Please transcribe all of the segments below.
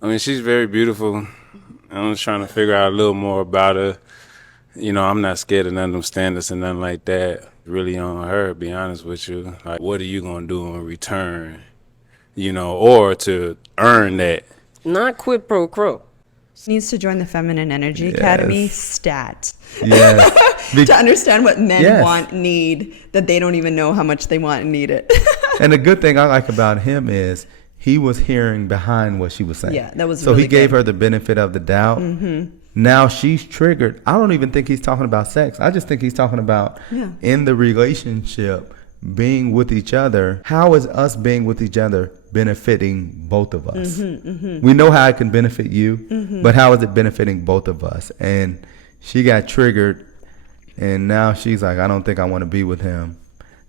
I mean, she's very beautiful. I'm just trying to figure out a little more about her. You know, I'm not scared of none of them standards and nothing like that. Really on her, to be honest with you. Like, what are you gonna do in return? You know, or to earn that. Not quid pro quo. Needs to join the Feminine Energy Academy Yes. stat Yes. to understand what men Yes. want, need, that they don't even know how much they want and need it. And the good thing I like about him is he was hearing behind what she was saying. Yeah, that was so really he gave good. her the benefit of the doubt. Mm-hmm. Now she's triggered. I don't even think he's talking about sex. I just think he's talking about in the relationship, being with each other. How is us being with each other benefiting both of us? We know how it can benefit you, but how is it benefiting both of us? And she got triggered, and now she's like, I don't think I want to be with him.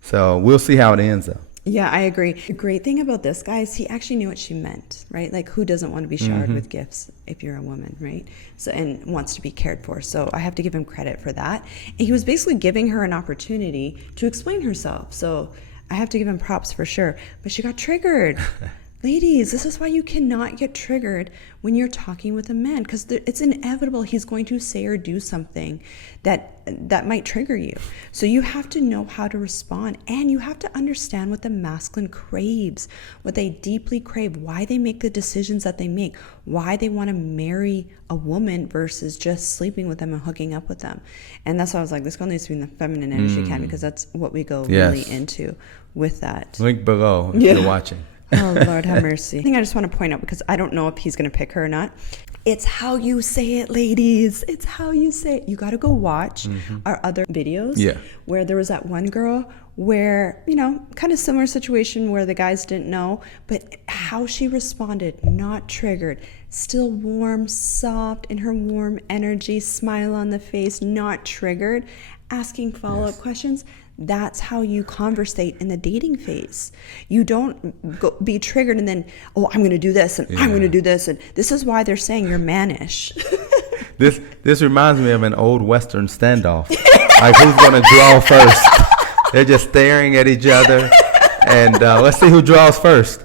So we'll see how it ends up. Yeah, I agree. The great thing about this guy is he actually knew what she meant, right? Like, who doesn't want to be showered with gifts if you're a woman, right? So, and wants to be cared for. So I have to give him credit for that. And he was basically giving her an opportunity to explain herself. So I have to give him props for sure. But she got triggered. Ladies, this is why you cannot get triggered when you're talking with a man, because it's inevitable he's going to say or do something that might trigger you. So you have to know how to respond, and you have to understand what the masculine craves, what they deeply crave, why they make the decisions that they make, why they want to marry a woman versus just sleeping with them and hooking up with them. And that's why I was like, this girl needs to be in the Feminine Energy Academy, because that's what we go really into with that. Link below if you're watching. Oh, Lord have mercy. I think I just want to point out, because I don't know if he's going to pick her or not. It's how you say it, ladies. It's how you say it. You got to go watch our other videos where there was that one girl where, you know, kind of similar situation where the guys didn't know, but how she responded, not triggered, still warm, soft in her warm energy, smile on the face, not triggered, asking follow-up questions. That's how you conversate in the dating phase. You don't be triggered and then, oh, I'm going to do this and I'm going to do this. And this is why they're saying you're mannish. This reminds me of an old Western standoff. Like, who's going to draw first? They're just staring at each other. And let's see who draws first.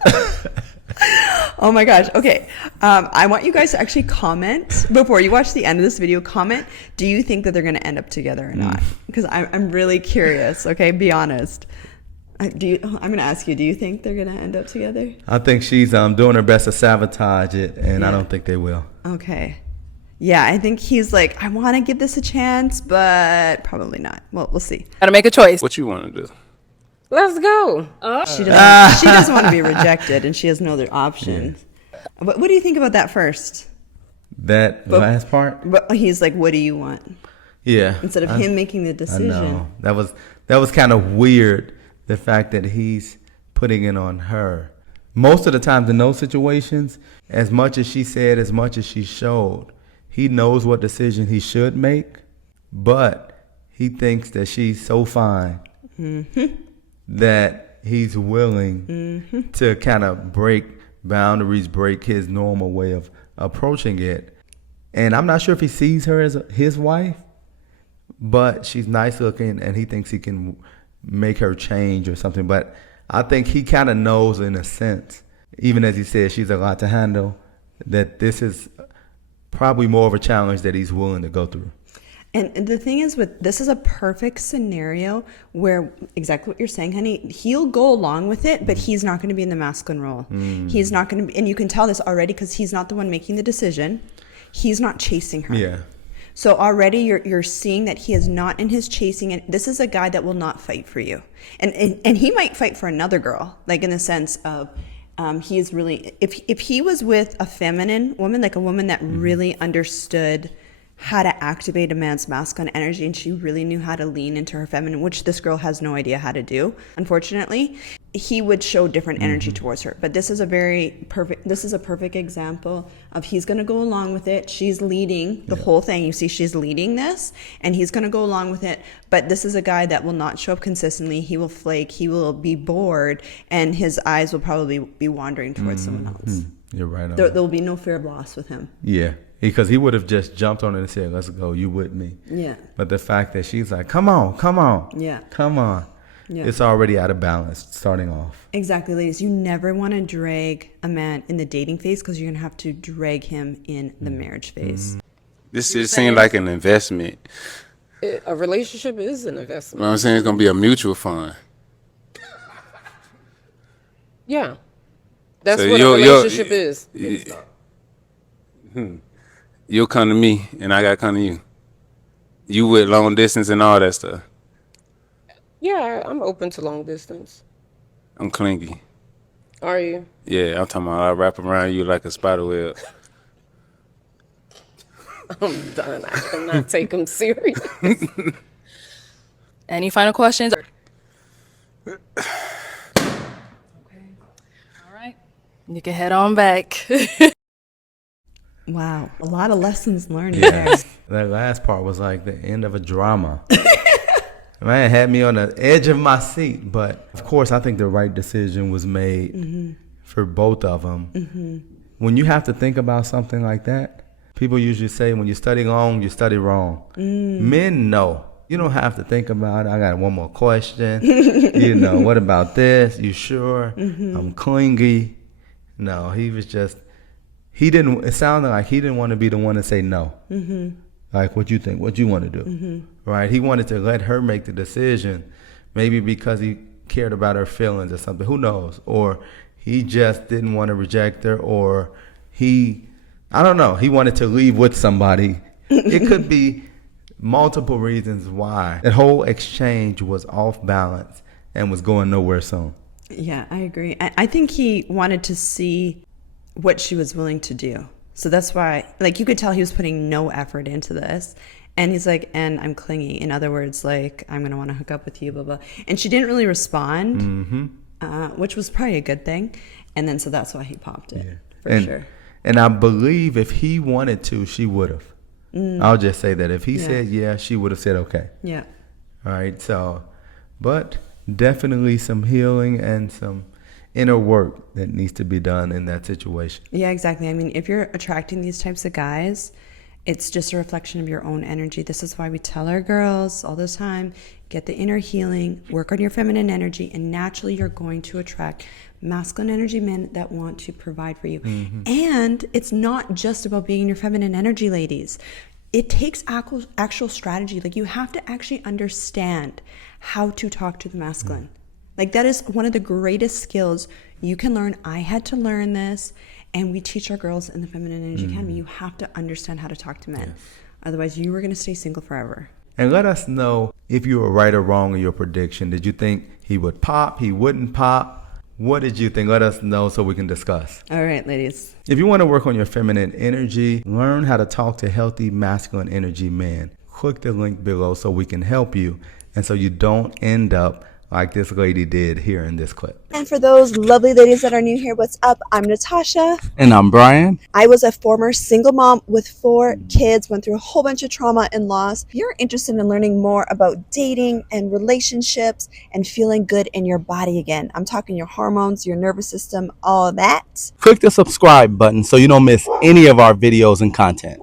Oh my gosh. Okay. I want you guys to actually comment before you watch the end of this video. Comment, do you think that they're going to end up together or not? Because I'm really curious. Okay. Be honest. I'm going to ask you, do you think they're going to end up together? I think she's doing her best to sabotage it, and I don't think they will. Okay. Yeah, I think he's like, I want to give this a chance, but probably not. Well, we'll see. Gotta make a choice. What you want to do? Let's go. She doesn't want to be rejected, and she has no other option. But what do you think about that first? That last part? But he's like, what do you want? Yeah. Instead of him making the I decision. know. That was kind of weird, the fact that he's putting it on her. Most of the times in those situations, as much as she said, as much as she showed, he knows what decision he should make, but he thinks that she's so fine that he's willing to kind of break boundaries, break his normal way of approaching it. And I'm not sure if he sees her as his wife, but she's nice looking and he thinks he can make her change or something. But I think he kind of knows, in a sense, even as he said she's a lot to handle, that this is probably more of a challenge that he's willing to go through. And the thing is, this is a perfect scenario where, exactly what you're saying, honey, he'll go along with it, but he's not going to be in the masculine role. He's not going to be, and you can tell this already because he's not the one making the decision. He's not chasing her. Yeah. So already you're seeing that he is not in his chasing, and this is a guy that will not fight for you. And he might fight for another girl, like in the sense of he is really, if he was with a feminine woman, like a woman that really understood how to activate a man's masculine energy, and she really knew how to lean into her feminine, which this girl has no idea how to do, unfortunately, he would show different energy towards her. But this is a perfect example of he's going to go along with it. She's leading the whole thing. You see, she's leading this, and he's going to go along with it. But this is a guy that will not show up consistently. He will flake. He will be bored, and his eyes will probably be wandering towards someone else. You're right on There that. will be no fear of loss with him. Yeah. Because he would have just jumped on it and said, let's go, you with me. Yeah. But the fact that she's like, come on. Yeah. Come on. Yeah. it's already out of balance starting off. Exactly, ladies. You never want to drag a man in the dating phase because you're going to have to drag him in the marriage phase. This just seems like an investment. A relationship is an You know investment. what I'm saying? It's gonna be a mutual fund. Yeah. That's So what a relationship is. You'll come to me, and I gotta come to you. You with long distance and all that stuff. Yeah, I'm open to long distance. I'm clingy. Are you? Yeah, I'm talking about I wrap around you like a spider web. I'm done. I cannot take him serious. Any final questions? Okay. All right. You can head on back. Wow. A lot of lessons learned Yes. That last part was like the end of a drama. Man, it had me on the edge of my seat. But of course, I think the right decision was made for both of them. When you have to think about something like that, people usually say when you study long, you study wrong. Men know. You don't have to think about it. I got one more question. What about this? You sure? I'm clingy. No, he was just, it sounded like he didn't want to be the one to say no. Like, what you think? What you want to do? Right? He wanted to let her make the decision, maybe because he cared about her feelings or something. Who knows? Or he just didn't want to reject her, or I don't know. He wanted to leave with somebody. It could be multiple reasons why that whole exchange was off balance and was going nowhere soon. Yeah, I agree. I think he wanted to see what she was willing to do. So that's why, like, you could tell he was putting no effort into this. And he's like, and I'm clingy. In other words, like, I'm going to want to hook up with you, blah, blah. And she didn't really respond, which was probably a good thing. And then so that's why he popped it, for sure. And I believe if he wanted to, she would have. I'll just say that. If he said yeah, she would have said okay. Yeah. All right. So, but definitely some healing and some inner work that needs to be done in that situation. Yeah, exactly. I mean, if you're attracting these types of guys, it's just a reflection of your own energy. This is why we tell our girls all the time, get the inner healing, work on your feminine energy, and naturally you're going to attract masculine energy men that want to provide for you. And it's not just about being in your feminine energy, ladies. It takes actual strategy. Like, you have to actually understand how to talk to the masculine. Like, that is one of the greatest skills you can learn. I had to learn this, and we teach our girls in the Feminine Energy Academy. You have to understand how to talk to men. Otherwise, you are going to stay single forever. And let us know if you were right or wrong in your prediction. Did you think he would pop? He wouldn't pop? What did you think? Let us know so we can discuss. All right, ladies. If you want to work on your feminine energy, learn how to talk to healthy masculine energy men, click the link below so we can help you and so you don't end up like this lady did here in this clip. And for those lovely ladies that are new here, what's up? I'm Natasha. And I'm Brian. I was a former single mom with 4 kids, went through a whole bunch of trauma and loss. If you're interested in learning more about dating and relationships and feeling good in your body again, I'm talking your hormones, your nervous system, all that. Click the subscribe button so you don't miss any of our videos and content.